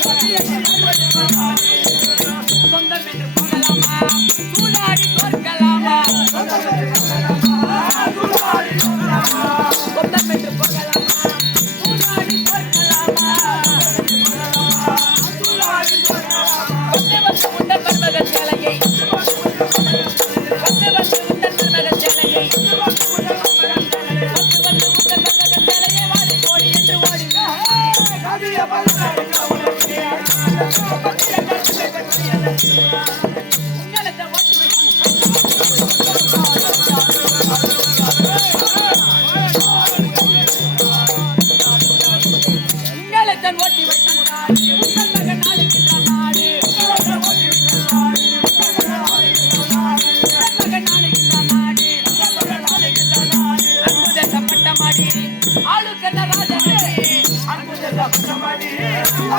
சொந்தம்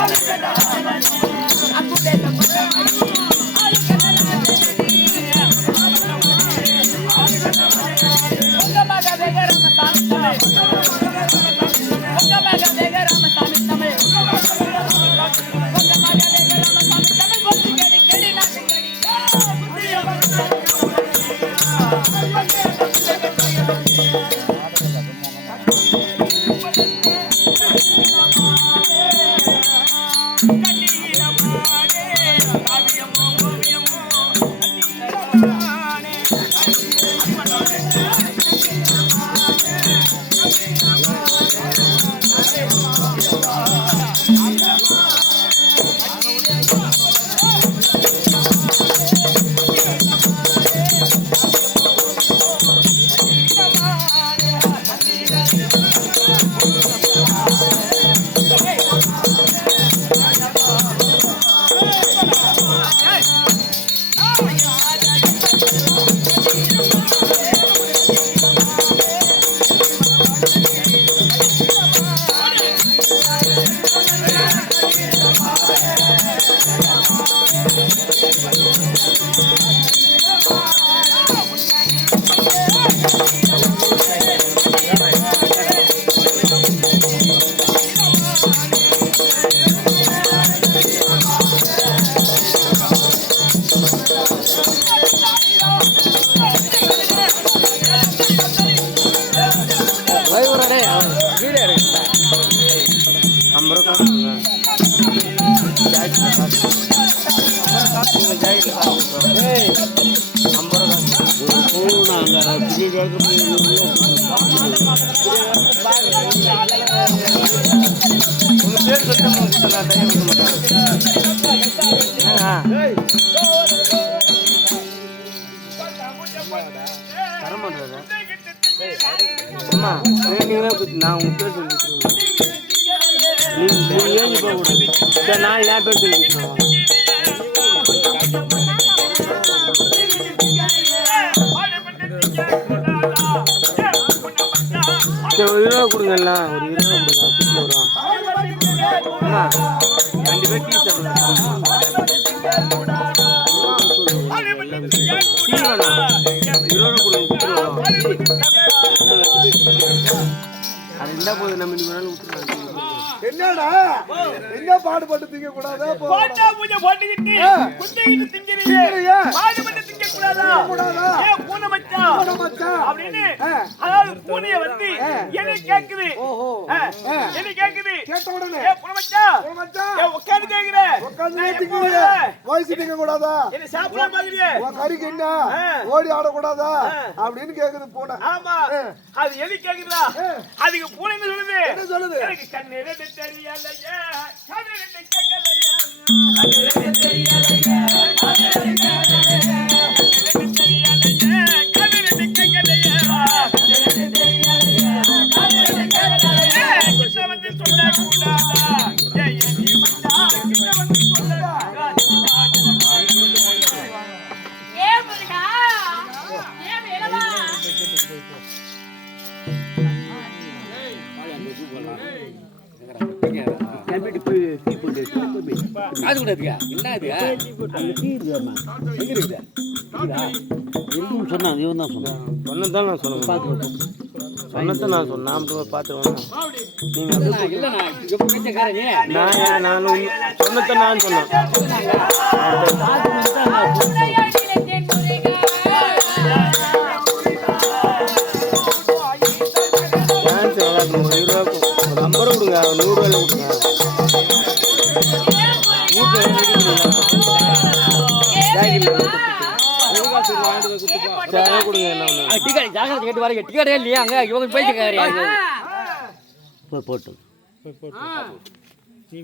Hallelujah. கொடுக்க மாட்டேன் தர மாட்டேன் அம்மா நான் உங்க பேர் சரி நான் என் பேர் சொல்லி சரி ஒரு இருபது ஒரு இருபது கொடுங்க வருவான் ரெண்டு பேர் டீ இருபது கொடுங்க அது போதும் நம்ம இன்னைக்கு ஒரு விட்டுருலாம் என்னடா? எங்க பாடுபட்டு திங்க கூடாதா பூஜை போட்டுக்கிட்டு திங்கிறீங்க. பாடுபட்டு அப்படின்னு. அதாவது பூனைய வந்து. என்னை கேக்குது. என்னை கேக்குது. கேட்ட உடனே. ஏ பூனை மச்சான் ஓ மச்சான் ஏன் உட்கார்ந்து கேக்குற உட்கார்ந்து? வயசு திங்க கூடாதா? என்னை சாப்பிட பாக்குறியே? உன் கறிக்கு என்ன? ஆ. ஓடி ஆடக்கூடாதா? ஆ. அப்படின்னு கேக்குது பூனை. ஆமா. அது எலி கேக்குதா. அதுக்கு பூனை என்ன சொல்லுது? என்ன சொல்லுது? எனக்கு கண்ணு தெரியலையே கண்ணு தெரியலையே காது கூட இருக்கியா என்ன இது? எதுவும் சொன்னான் சொன்னேன். பார்த்து கொடுங்க நூறுரூவாயில் கொடுங்க. கேட்டு வரீங்க டிக்கெட்டே இல்லையா அங்க இவங்க பேசிக்காரு போய் போட்டு நீ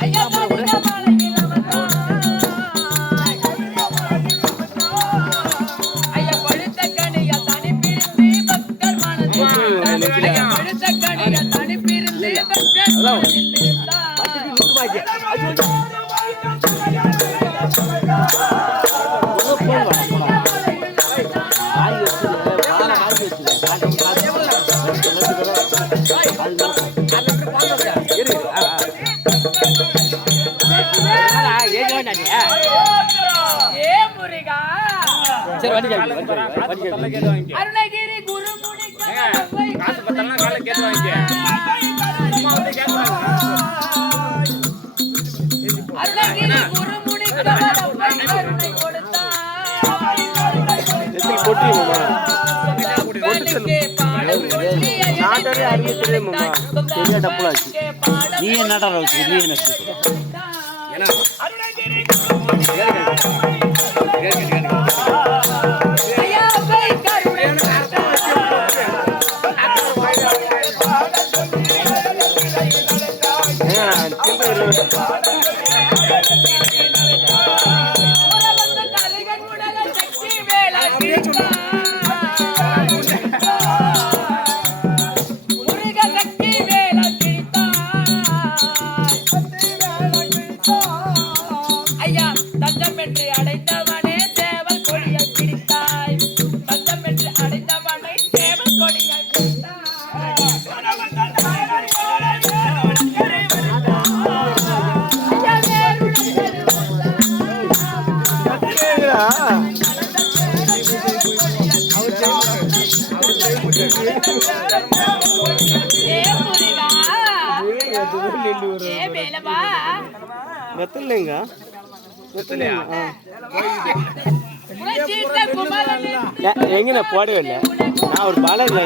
I got Ayatollah. அருணகிரி குரு காசு பத்தலாம் காலை கேட்டு வாங்கிக்க. நீ என்ன? நீ என்ன ಗೊತ್ತಿಲ್ಲ ಗೊತ್ತಿಲ್ಲ ಹೆಂಗಿನ ಪಾಡಿಲ್ಲ ನಾ ಅವ್ರು ಬಾಳ ಇಲ್ಲ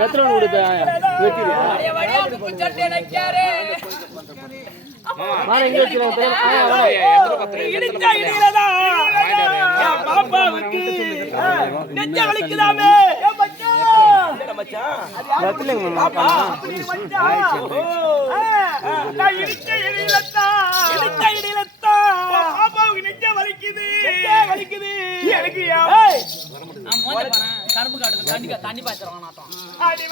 எத்தனை கொடுப்பேன் பாப்பாவுக்கு எனக்கு கரும்பு காடுகள் தண்ணி தண்ணி பாய்ச்சிருவாங்க நாட்டம் அடி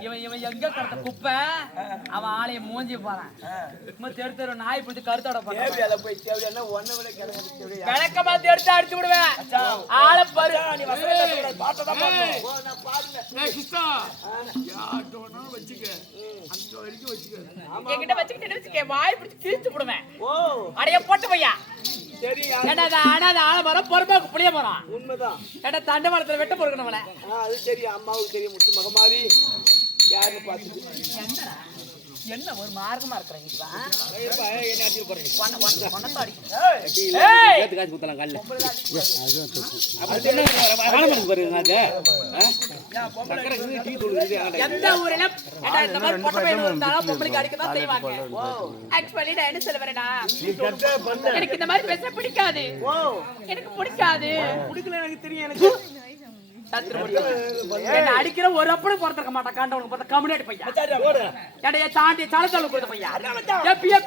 இவன் இவன் எங்க கடத்த குப்பை? அவன் ஆளைய மூஞ்சி போறான் சும்மா தெரு தெரு நாய் பிடிச்சி கருத்தோட தேவையால போய் தேவையான விளக்க பார்த்து எடுத்து அடிச்சு விடுவேன். ஆளை பாரு. என்கிட்ட வச்சுக்கிட்டு வச்சுக்க வாய் பிடிச்சி கிழிச்சு விடுவேன் அடைய போட்டு பையா ஏடா ஆனா அது ஆள மரம் பொறுப்பாக்கு புளிய மரம் உண்மைதான். ஏடா தண்டை மரத்துல வெட்ட பொறுக்கணும்ல ஆ, அது தெரியும். அம்மாவுக்கு தெரியும் முத்து மகமாரி. யாருன்னு பார்த்துட்டு. என்ன ஒரு மார்க்கமா வரேனா எனக்கு இந்த மாதிரி பேச பிடிக்காது எனக்கு பிடிக்காது பிடிக்கல எனக்கு தெரியும் எனக்கு அடிக்கிற ஒரு அப்படி பொறுத்திருக்க மாட்டான். காண்டவனுக்கு பார்த்தா கம்யூனிட்டி பையன். சாலத்தால கொடுத்த பையன். எப்பயே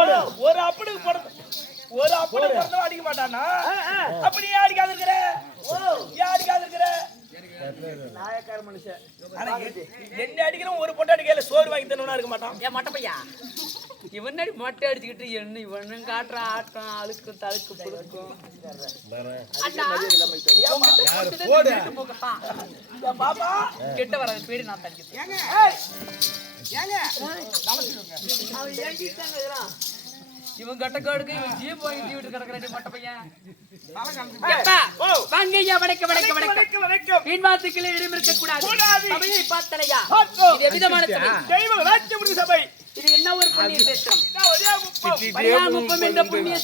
ஒரு அப்படி போட ஒரு அப்படி பிறந்தவன் அடிக்க மாட்டானா? அப்படி ஏன் அடிக்காது இருக்கிற? ஏன் அடிக்காது இருக்கிற? நாயக்கார மனுஷன். என்ன அடிக்கிறோம் ஒரு பொட்டை அடிக்கல சோறு வாங்கி தரணும்னா இருக்க மாட்டான். ஏன் மொட்டை பையன் இவன் மொட்டை அடிச்சுக்கிட்டு என்ன இவனும் காட்டுற ஆட்டம் அழுக்கு தழுக்கு புழுக்கும். வீட்டு கிட்ட வராது பேடி நான் தள்ளிக்கிறேன். இவன் கட்டக்காடுக்கு இவன் ஜீப் வாங்கி ஜீவிட்டு கிடக்குறாடி மொட்டை பையன். எப்பா, வாங்க ஐயா, வணக்கம் வணக்கம் வணக்கம். வணக்கம் வணக்கம். வீண்வாத்துக்களே இடம் இருக்கக்கூடாது. கூடாது. சபையை பார்த்தலையா. இது எவ்விதமான சபை? தெய்வ ராஜ்யமுடி சபை. இது என்ன ஒரு புண்ணிய சேத்திரம் நான் என்ற புண்ணிய.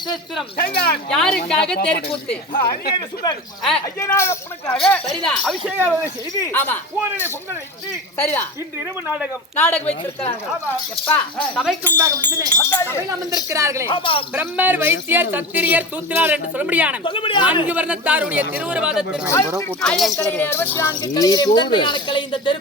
யாருக்காக தெருக்கூத்து ஆ, அடியேன் சுபன். ஆ. ஐயனார் அப்பனுக்காக சரிதான் அபிஷேகம் செய்து ஆமா. ஊரிலே பொங்கல் வைத்து சரிதான் இன்று இரவு நாடகம் நாடகம் வைத்திருக்கிறார்கள் ஆமா. எப்பா சபைக்கு முன்பாக வந்து சபையில் அமர்ந்திருக்கிறார்களே ஆமா. பிரம்மர் வைத்தியர் சத்திரியர் தூத்தினார் என்று சொல்ல முடியாது. நான்கு வர்ணத்தாருடைய திருவுருவாதத்திற்கு அறுபத்தி நான்கு கலையிலே முதன்மையான கலை இந்த கலையை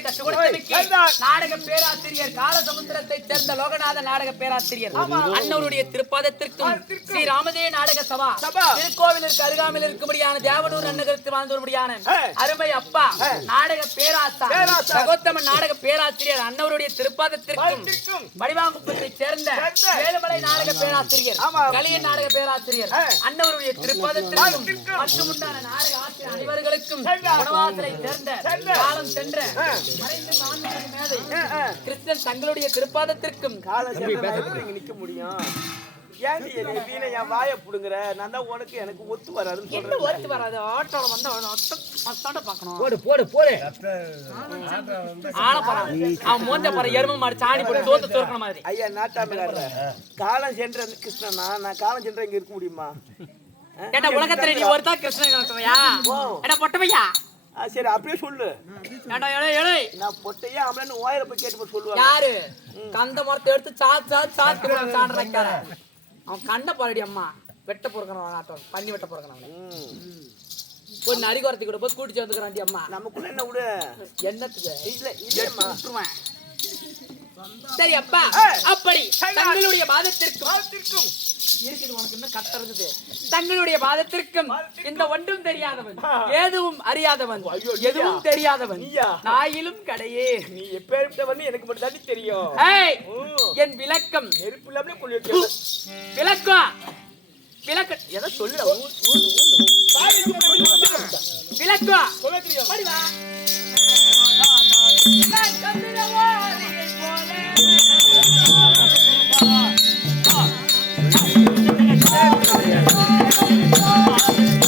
கற்றுக் கொடுத்தமைக்கு. நாடக பேராசிரியர் காலசமுத்திரத்தைச் சேர்ந்த லோகநாத நாடக பேராசிரியர். அன்னவருடைய திருப்பாதத்திற்கும் ஸ்ரீ ராமதே நாடக சபா. திருக்கோவிலிற்கு அருகாமையில் இருக்கும்படியான தேவனூர் அன்னகரத்து வாழ்ந்தவருடையான ஆ. அருமை அப்பா நாடக பேராசா. சகோத்தமன் நாடக பேராசிரியர் அன்னவருடைய திருப்பாதத்திற்கும் பாதத்திற்கும் வடிவாங்குப்பத்தைச் சேர்ந்த ஏழுமலை நாடக பேராசிரியர். கலியன் நாடக பேராசிரியர் ஆ. அன்னவருடைய திருப்பாதத்திற்கும் மற்றும் உண்டான நாடக ஆசிரியர் அனைவர்களுக்கும் குணவாசலை சேர்ந்த. காலம் சென்ற கிருஷ்ணன் தங்களுடைய திருப்பாதத்திற்கும் காலை சேர்ந்தா நிக்க முடியும்? ஏன் நீ என்னை வீணை என் வாயை புடுங்குற? நான் தான் உனக்கு எனக்கு ஒத்து வராதுன்னு சொல்றேன். ஒருத்து வராது? ஆட்டோல வந்து பார்க்கணும். போடு போடு போடு. ஆள போறான் அவன் எருமை மாடு சாணி போட்டு தோத்து தோற்கன மாதிரி. ஐயா நாட்டாமில்ல காலம் சென்ற கிருஷ்ணனா நான் காலம் சென்ற இங்க இருக்க முடியுமா? ஆ? ஏண்டா உலகத்துல நீ ஒருத்தா கிருஷ்ணன் ஏடா பொட்டமையா சரி அப்படியே சொல்லு. நான் பொட்டையே அவளன்னு ஓயில போய் கேட்டு போய் சொல்லுவாங்க. யாரு? கந்த மரத்தை எடுத்து சாத்து சாத்து சாத்து வைக்கார அவன் கண்ணை பாருடி அம்மா. வெட்ட பொறுக்கணும் ஆட்டம். பண்ணி வெட்ட பொறுக்கணும் ம். ஒரு நரிகுரத்தி கூட போய் கூட்டி சேர்ந்துக்கிறான் அம்மா. நமக்குள்ள என்ன விடு? என்னத்துக்கு? இல்ல இல்லம்மா. விட்டுருவேன். சரி அப்பா. அப்படி தங்களுடைய பாதத்திற்கும். இருக்குது உனக்கு இன்னும் கட்ட இருக்குது. தங்களுடைய பாதத்திற்கும் இந்த ஒன்றும் தெரியாதவன். ஏதுவும் அறியாதவன். எதுவும் தெரியாதவன். நீயா? நாயிலும் கடையே. நீ எப்பேற்பட்டவன்னு எனக்கு மட்டும் தாண்டி தெரியும். ஏய், என் விளக்கம். நெருப்பு விளக்கம் விளக்கு? எதை சொல்லுடா ஊ- ஊ- ஊ- 在燃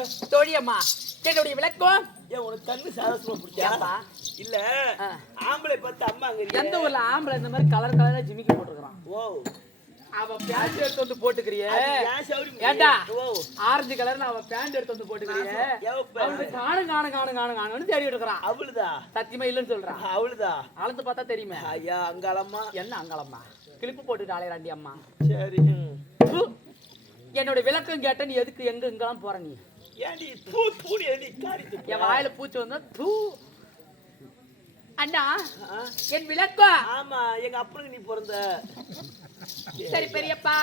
அம்மா தோழி அம்மா. என்னுடைய விளக்கம்? ஏன் உனக்கு கண்ணு சாதசமா பிடிச்சா? ஏன்பா? இல்ல. ஆம்பளை பார்த்து அம்மா எந்த ஊர்ல ஆம்பளை இந்த மாதிரி கலர் கலரா ஜிமிக்கி போட்டுக்கிறான் ஓ. அவ பேண்ட் எடுத்து வந்து போட்டுக்கிறியே. ஏண்டா? ஆரஞ்சு கலர்ல அவ பேண்ட் எடுத்து வந்து போட்டுக்கிறியே? அவனுக்கு காணும் காணும் காணும் காணும் காணும்னு தேடி எடுக்கிறான் அவளுதா? சத்தியமா இல்லைன்னு சொல்றான் அவளுதா? அளந்து பார்த்தா தெரியுமே. ஐயா அங்காளம்மா. என்ன அங்காளம்மா? கிளிப்பு போட்டுட்டு அலையறாண்டி அம்மா சரி. என்னோட விளக்கம் கேட்ட நீ எதுக்கு எங்க எங்கெல்லாம் போற நீ? ஏண்டி தூ தூடி எழுதி காரி துப்பு. என் வாயில பூச்சி வந்தா தூ. அண்ணா? என் விளக்கம் ஆமா எங்க அப்பனுக்கு நீ பிறந்த. சரி பெரியப்பா.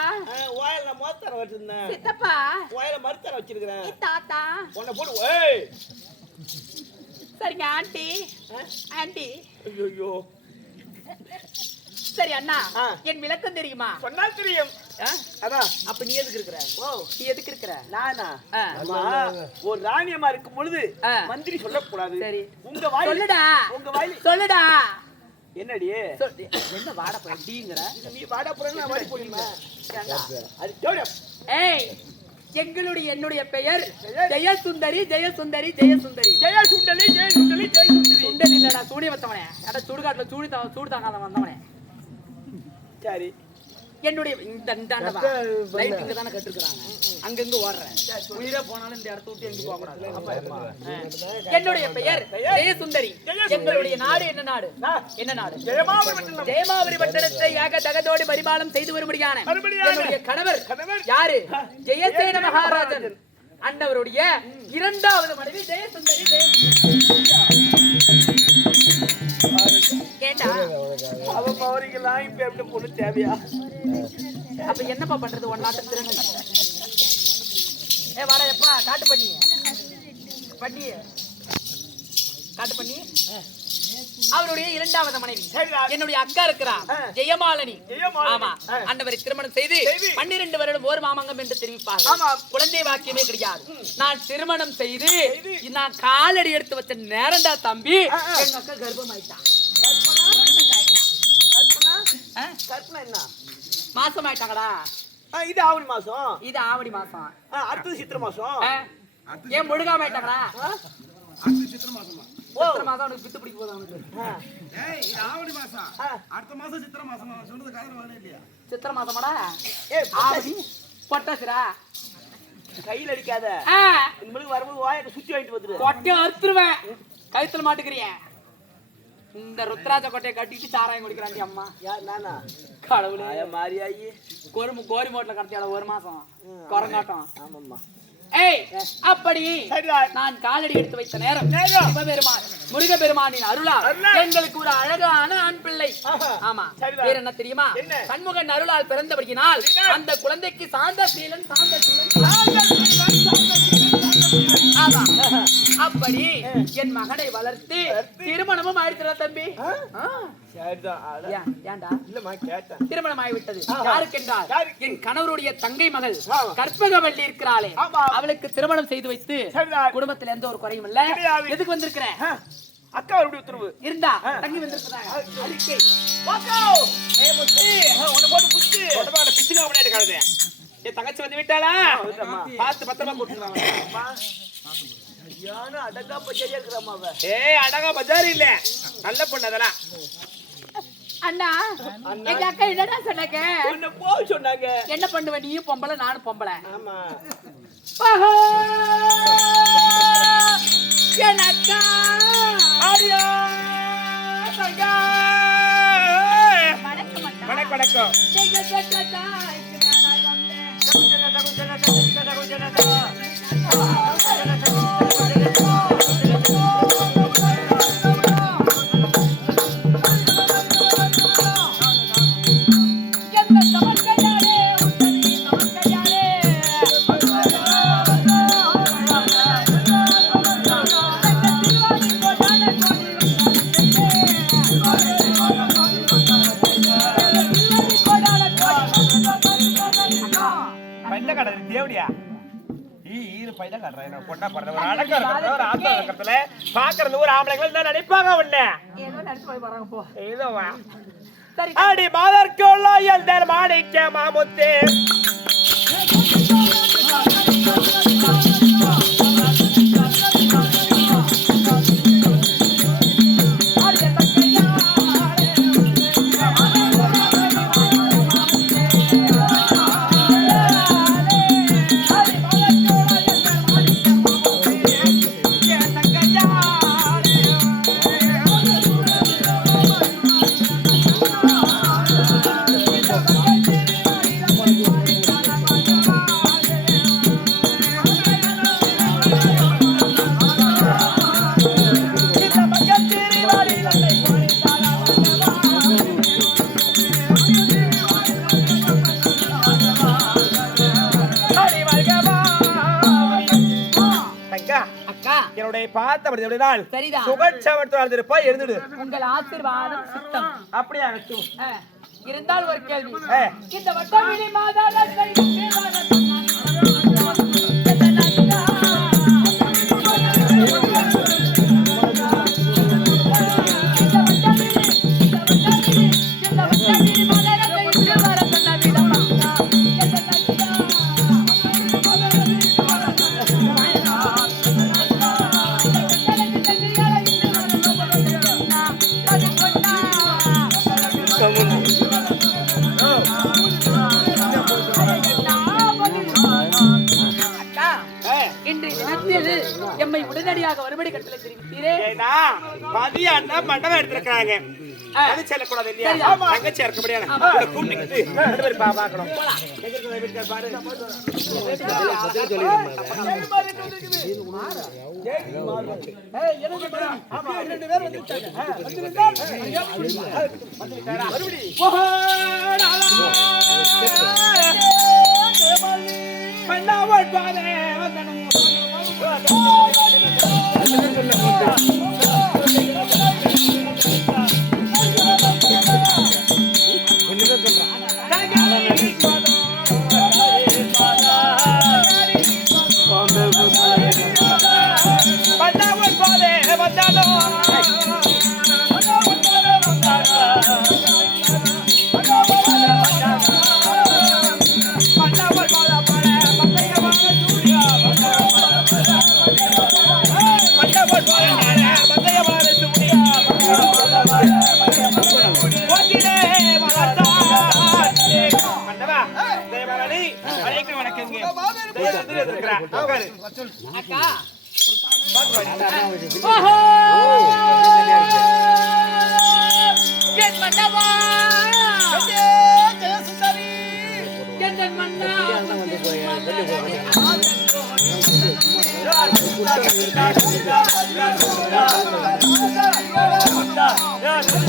ஓயில நான் மோத்தரம் வச்சிருந்தேன். சித்தப்பா. ஓயில மருத்தரம் வச்சிருக்கிறேன். தாத்தா. உன்னை போட்டு ஏய்! சரிங்க ஆண்டி. ஆண்டி. ஐயோ சரி அண்ணா. என் விளக்கம் தெரியுமா? சொன்னா தெரியும்? அதான். அப்ப நீ எதுக்கு இருக்கிற? ஓ நீ எதுக்கு இருக்கிற? நானா? ஒரு ராணியம்மா இருக்கும் பொழுது. மந்திரி சொல்லக்கூடாது. சரி. உங்க வாய் சொல்லுடா. உங்க வாய் சொல்லுடா. என்னடி? என்ன வாட போய் டீங்கிற? நீ வாடா போறேன்னு வாடி போடுமா அது ஜோடி ஏய் எங்களுடைய என்னுடைய பெயர் ஜெயசுந்தரி ஜெயசுந்தரி ஜெயசுந்தரி. ஜெய சுண்டலி ஜெய சுண்டலி ஜெய சுண்டலி சுண்டல் இல்லடா சூடி வந்தவனே அட சுடுகாட்டுல சூடி தா- சூடு தாங்காத வந்தவனே. சரி. என்னுடைய இந்த லைட் இங்க தானே கட்டிருக்காங்க அங்கங்க ஓடுறேன். உயிரே போனாலும் இந்த இடத்த விட்டு எங்க போக கூடாது. என்னுடைய பெயர் ஜெயசுந்தரி. எங்களுடைய நாடு என்ன நாடு? என்ன நாடு? ஜெயமாவரி பட்டணத்தை யாக தகதோடு பரிபாலம் செய்து வரும்படியான என்னுடைய கணவர். யாரு? ஜெயசேன மகாராஜன். அண்டவருடைய இரண்டாவது மனைவி ஜெயசுந்தரி. ஜெயசுந்தரி. அவன் அவருக்கெல்லாம் இப்ப எப்படி பொண்ணு தேவையா? அப்ப என்னப்பா பண்றது ஒன் நாட்டு ஏ எப்பா காட்டு பண்ணி. பண்ணி. காட்டு பண்ணி. அவருடைய இரண்டாவது மனைவி. என்னுடைய அக்கா இருக்கிறா. ஜெயமாலினி. ஆமா. அண்டவரை திருமணம் செய்து. பன்னிரண்டு வருடம் ஒரு மாமங்கம் என்று தெரிவிப்பார். குழந்தை வாக்கியமே கிடையாது. நான் திருமணம் செய்து நான் காலடி எடுத்து வச்ச நேரண்டா தம்பி. எங்க அக்கா கர்ப்பமாயிட்டான் கற்பனா? ஆ? கற்பனா என்ன? மாசம் ஆயிட்டாங்களா ஆ, இது ஆவணி மாசம். இது ஆவணி மாசம். அடுத்தது சித்திரை மாசம்? ஏன் முழுகாம ஆயிட்டாங்களா சித்திரை மாசமா? ஓ. சித்திரை மாதம் அவனுக்கு பித்து பிடிக்க போகுது அவனுக்கு. ஏய் இது ஆவணி மாசம். அடுத்த மாசம் சித்திரை மாசம்? சொன்னது காதல் வாங்க இல்லையா? சித்திரை மாசமாடா? ஏ ஆவணி பொட்டாசுரா கையில் அடிக்காத. இனிமேல் வரும்போது வாயை சுத்தி வாங்கிட்டு வந்துரு. கொட்டையை அறுத்துருவேன். கழுத்துல மாட்டுக்கிறிய இந்த ருத்ராஜ கொட்டையை கட்டிட்டு சாராயம் குடிக்கிறாண்டி அம்மா. யார் நானா? கடவுளே. ஆயா மாரியாயி. கோரி கோரி மோட்ல கடத்தியால ஒரு மாசம். குரங்காட்டம். ஆமாம்மா. ஏய் அப்படி. நான் காலடி எடுத்து வைத்த நேரம். சிவபெருமான் முருகபெருமானின் அருளால் அருளால். எங்களுக்கு ஒரு அழகான ஆண் பிள்ளை. ஆமா. பேர் என்ன தெரியுமா? சண்முகன் அருளால் பிறந்தபடியினால் அந்த குழந்தைக்கு சாந்த சீலன் சாந்த சீலன் அப்படி என் மகனை வளர்த்து திருமணமும் ஆயிடுச்சுடா தம்பி. திருமணம் ஆகிவிட்டது. யாருக்கென்றால் யாருக்கு? என் கணவருடைய தங்கை மகள். கற்பகவள்ளி இருக்கிறாளே. அவளுக்கு திருமணம் செய்து வைத்து. குடும்பத்துல எந்த ஒரு குறையும் இல்ல. எதுக்கு வந்திருக்கிற? அக்கா மறுபடியும் உத்தரவு. இருந்தா தங்கி வந்திருக்கிறாங்க தங்கச்சி வந்து விட்டாளா? பார்த்து பத்திரமா கூட்டுருவாங்க யானு அடங்கா இருக்கிறாமா அவ. ஏய் அடகா பஜார் இல்ல. நல்ல பொண்ணு அதெல்லாம். அண்ணா எங்க அக்கா என்னடா சொன்னாங்க? போக சொன்னாங்க. என்ன பண்ணுவ நீயும் பொம்பளை நானும் பொம்பளை? ஆமா. வணக்கம் பாக்குறது ஒரு ஆம்பளைங்க தான் நினைப்பாங்க உன்ன. ஏதோ அடி மாதர்க்குள்ள எந்த மாணிக்க மாமுத்தே. என்னுடைய பார்த்த அப்படிதான் சரிதான் சுகட்சமத்தோடு இருப்பா எழுந்துடு. உங்கள் ஆசீர்வாதம் சுத்தம். அப்படியா இருந்தால் ஒரு கேள்வி. இந்த வட்டவிழி மாதாளத்தை மதியானம் மண்டபம் எடுத்திருக்காங்க அது செல்லக்கூடாது இல்லையா? தங்கச்சி ரெண்டு பேரும் பார்க்கணும். மன்னவன் பாதே வந்தனும்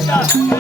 Yeah.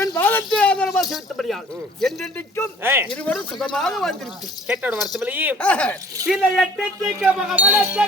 என் வாதத்தை ஆதரவா செலுத்தபடியால் என்றென்றைக்கும். இருவரும் சுகமாக வாழ்ந்திருக்கும் கேட்டோட வருத்தமில்லையே. இல்ல எட்டுக்கு மகவளத்த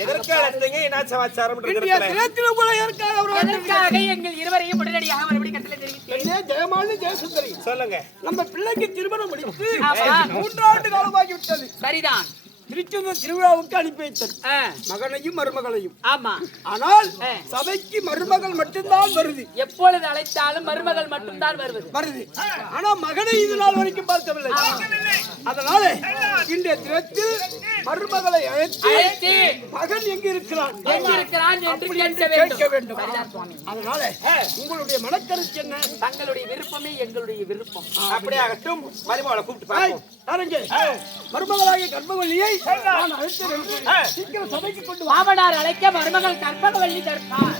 எதற்கு அழைத்தீங்க என்ன சமாச்சாரம் அவர் எதற்காக எங்கள் இருவரையும் உடனடியாக மறுபடி கட்டளை தெரிவித்தேன் ஜெயமாலி ஜெயசுந்தரி. சொல்லுங்க. நம்ம பிள்ளைக்கு திருமணம் முடித்து. மூன்றாண்டு காலமாகி விட்டது சரிதான். திருச்செந்தூர் திருவிழாவுக்கு அனுப்பி வைத்தது. மகனையும் மருமகளையும். ஆமா. ஆனால். சபைக்கு மருமகள் மட்டும்தான் வருது. எப்பொழுது அழைத்தாலும் மருமகள் மட்டும்தான் வருவது. வருது. ஆனா மகனை இது நாள் வரைக்கும் பார்க்கவில்லை. அதனால இன்றைய தினத்தில் மருமகளை அழைத்து மகன் எங்க இருக்கிறான்? அப்படி கேட்க என்று கேட்க வேண்டும். அதனால உங்களுடைய மனக்கருத்து என்ன? தங்களுடைய விருப்பமே எங்களுடைய விருப்பம். அப்படியே ஆகட்டும் மருமகளை கூப்பிட்டு யாருங்க? மருமகளாகிய கர்ப்பவல்லியை நான் அழைத்து சீக்கிரம் சபைக்கு கொண்டு வா. மாமனார் அழைக்க மருமகள் கற்பகவள்ளி தடுப்பார்